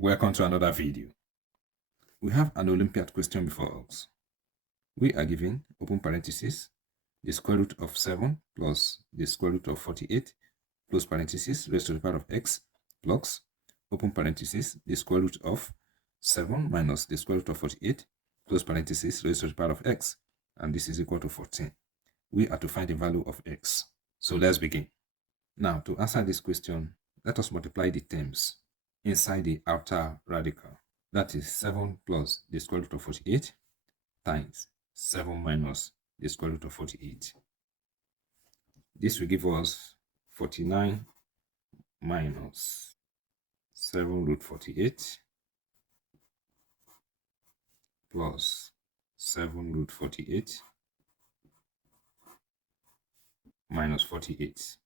Welcome to another video. We have an Olympiad question before us. We are given, open parenthesis, the square root of 7 plus the square root of 48, close parenthesis, raised to the power of x, plus, open parenthesis, the square root of 7 minus the square root of 48, close parenthesis, raised to the power of x, and this is equal to 14. We are to find the value of x. So let's begin. Now, to answer this question, let us multiply the terms inside the outer radical. That is 7 plus the square root of 48 times 7 minus the square root of 48. This will give us 49 minus 7 root 48 plus 7 root 48 minus 48.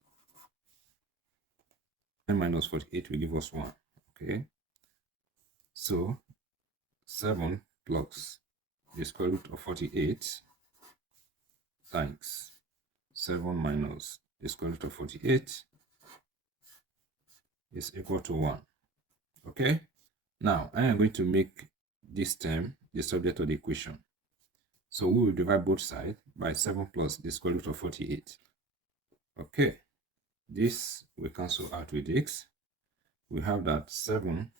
And minus 48 will give us 1. Okay. So 7 plus the square root of 48 times 7 minus the square root of 48 is equal to 1. Okay. Now, I am going to make this term the subject of the equation. So we will divide both sides by 7 plus the square root of 48. Okay. This will cancel out with x. We have that 7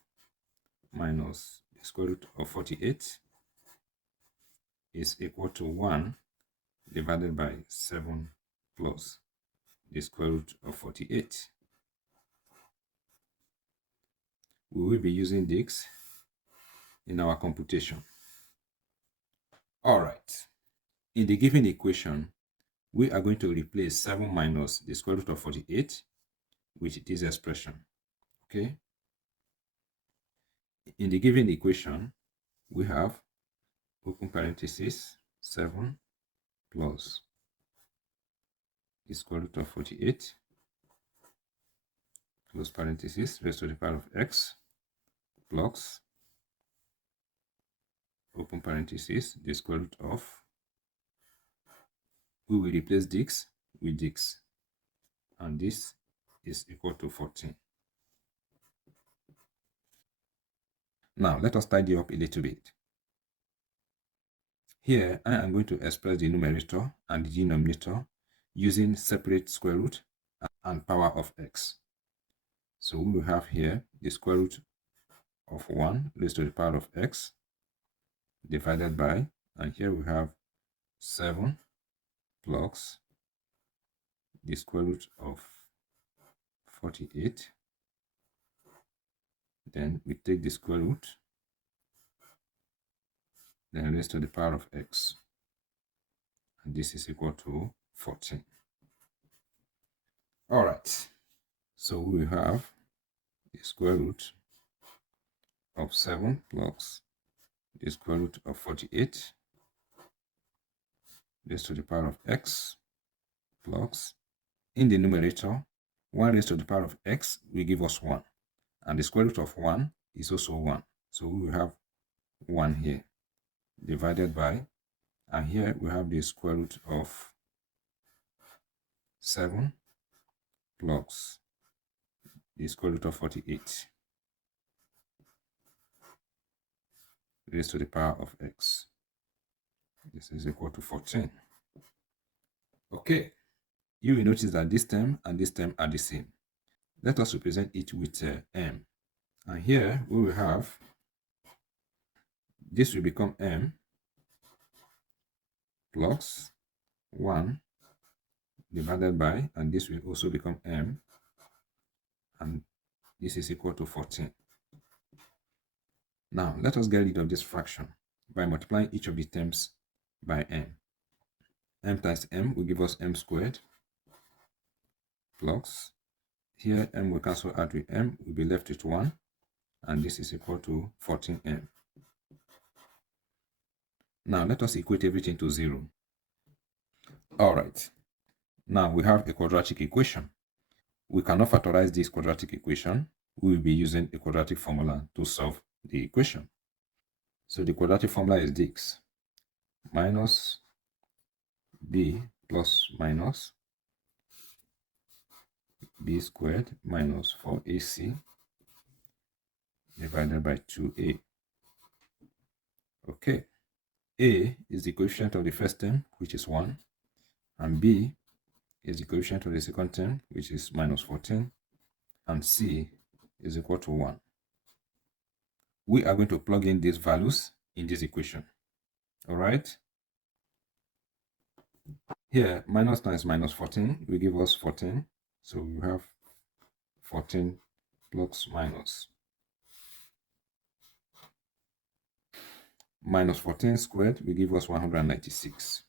minus the square root of 48 is equal to 1 divided by 7 plus the square root of 48. We will be using this in our computation. All right. In the given equation, we are going to replace 7 minus the square root of 48 with this expression. Okay. In the given equation, we have, open parenthesis, 7 plus the square root of 48, close parenthesis, raised to the power of x, plus, open parenthesis, the square root of, we will replace this with this, and this is equal to 14. Now, let us tidy up a little bit. Here, I am going to express the numerator and the denominator using separate square root and power of x. So we will have here the square root of 1 raised to the power of x divided by, and here we have 7 plus the square root of 48. Then we take the square root, then raised to the power of x, and this is equal to 14. All right, so we have the square root of 7 plus the square root of 48 raised to the power of x plus, in the numerator, 1 raised to the power of x will give us 1, and the square root of 1 is also 1. So we will have 1 here divided by, and here we have the square root of 7 plus the square root of 48 raised to the power of x. This is equal to 14. Okay, you will notice that this term and this term are the same. Let us represent it with m. And here we will have, this will become m plus 1 divided by, and this will also become m, and this is equal to 14. Now, let us get rid of this fraction by multiplying each of the terms by m. M times m will give us m squared plus, here m will cancel out with m, will be left with 1, and this is equal to 14m. Now, let us equate everything to 0. All right. Now, we have a quadratic equation. We cannot factorize this quadratic equation. We will be using a quadratic formula to solve the equation. So, the quadratic formula is this: minus b plus minus b squared minus 4ac divided by 2a. Okay, a is the coefficient of the first term, which is 1, and b is the coefficient of the second term, which is minus 14, and c is equal to 1. We are going to plug in these values in this equation. All right. Here, minus times minus 14 will give us 14. So we have 14 plus minus. Minus 14 squared will give us 196.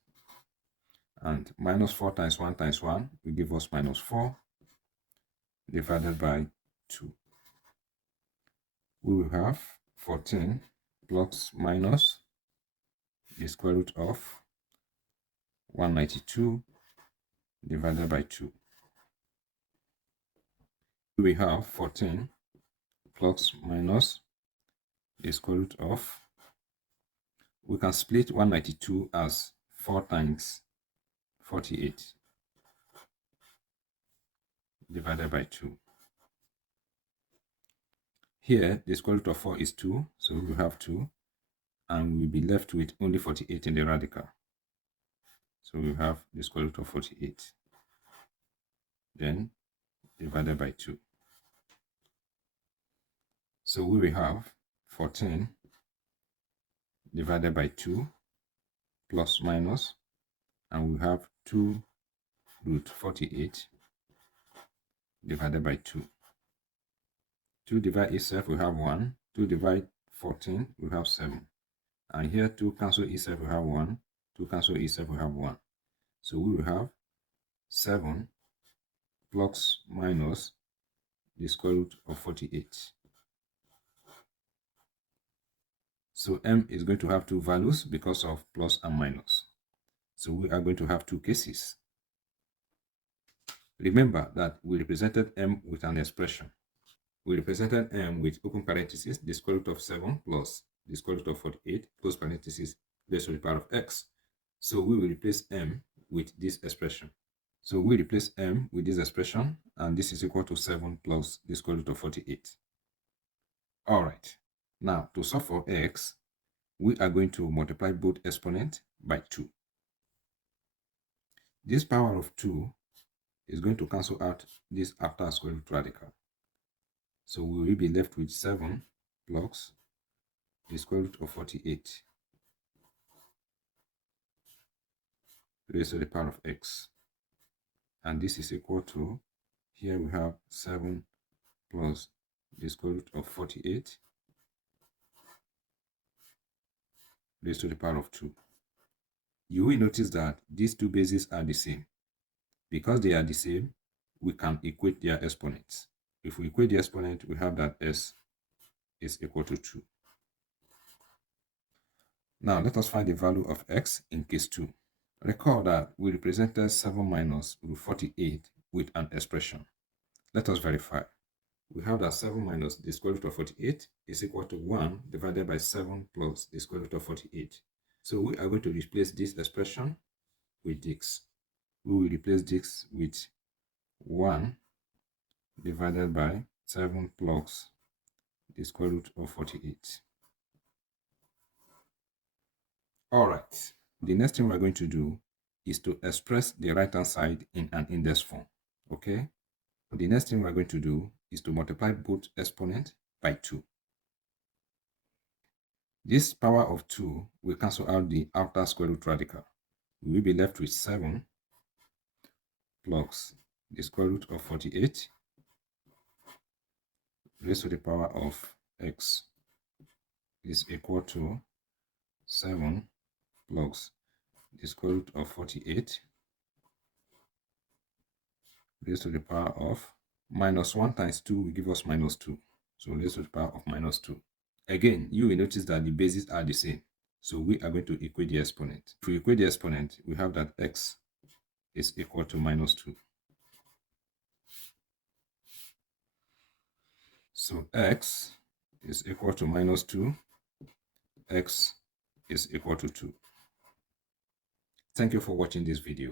And minus 4 times 1 times 1 will give us minus 4 divided by 2. We will have 14 plus minus the square root of 192 divided by 2. We have 14 plus minus the square root of, we can split 192 as 4 times 48 divided by 2. Here, the square root of 4 is 2, so we will have 2, and we'll be left with only 48 in the radical. So we have the square root of 48, then divided by 2. So we will have 14 divided by 2 plus minus, and we have 2 root 48 divided by 2. 2 divide itself, we have 1. 2 divide 14, we have 7. And here 2 cancel itself, we have 1. 2 cancel itself, we have 1. So we will have 7 plus minus the square root of 48. So m is going to have two values because of plus and minus. So we are going to have two cases. Remember that we represented m with an expression. We represented m with open parentheses, the square root of 7 plus the square root of 48, close parentheses, raised to the power of x. So we will replace m with this expression. So we replace m with this expression, and this is equal to 7 plus the square root of 48. All right. Now, to solve for x, we are going to multiply both exponents by 2. This power of 2 is going to cancel out this after square root radical. So we will be left with 7 plus the square root of 48 raised to the power of x. And this is equal to, here we have 7 plus the square root of 48 raised to the power of 2. You will notice that these two bases are the same. Because they are the same, we can equate their exponents. If we equate the exponent, we have that s is equal to 2. Now, let us find the value of x in case 2. Recall that we represented 7 minus root 48 with an expression. Let us verify. We have that 7 minus the square root of 48 is equal to 1 divided by 7 plus the square root of 48. So we are going to replace this expression with this. We will replace this with 1 divided by 7 plus the square root of 48. All right. The next thing we're going to do is to express the right-hand side in an index form. Okay? The next thing we're going to do is to multiply both exponents by 2. This power of 2 will cancel out the outer square root radical. We will be left with 7 plus the square root of 48 raised to the power of x is equal to 7 plus the square root of 48 raised to the power of minus 1 times 2 will give us minus 2. So raised to the power of minus 2. Again, you will notice that the bases are the same. So we are going to equate the exponent. If we equate the exponent, we have that x is equal to minus 2. So x is equal to minus 2. X is equal to 2. Thank you for watching this video.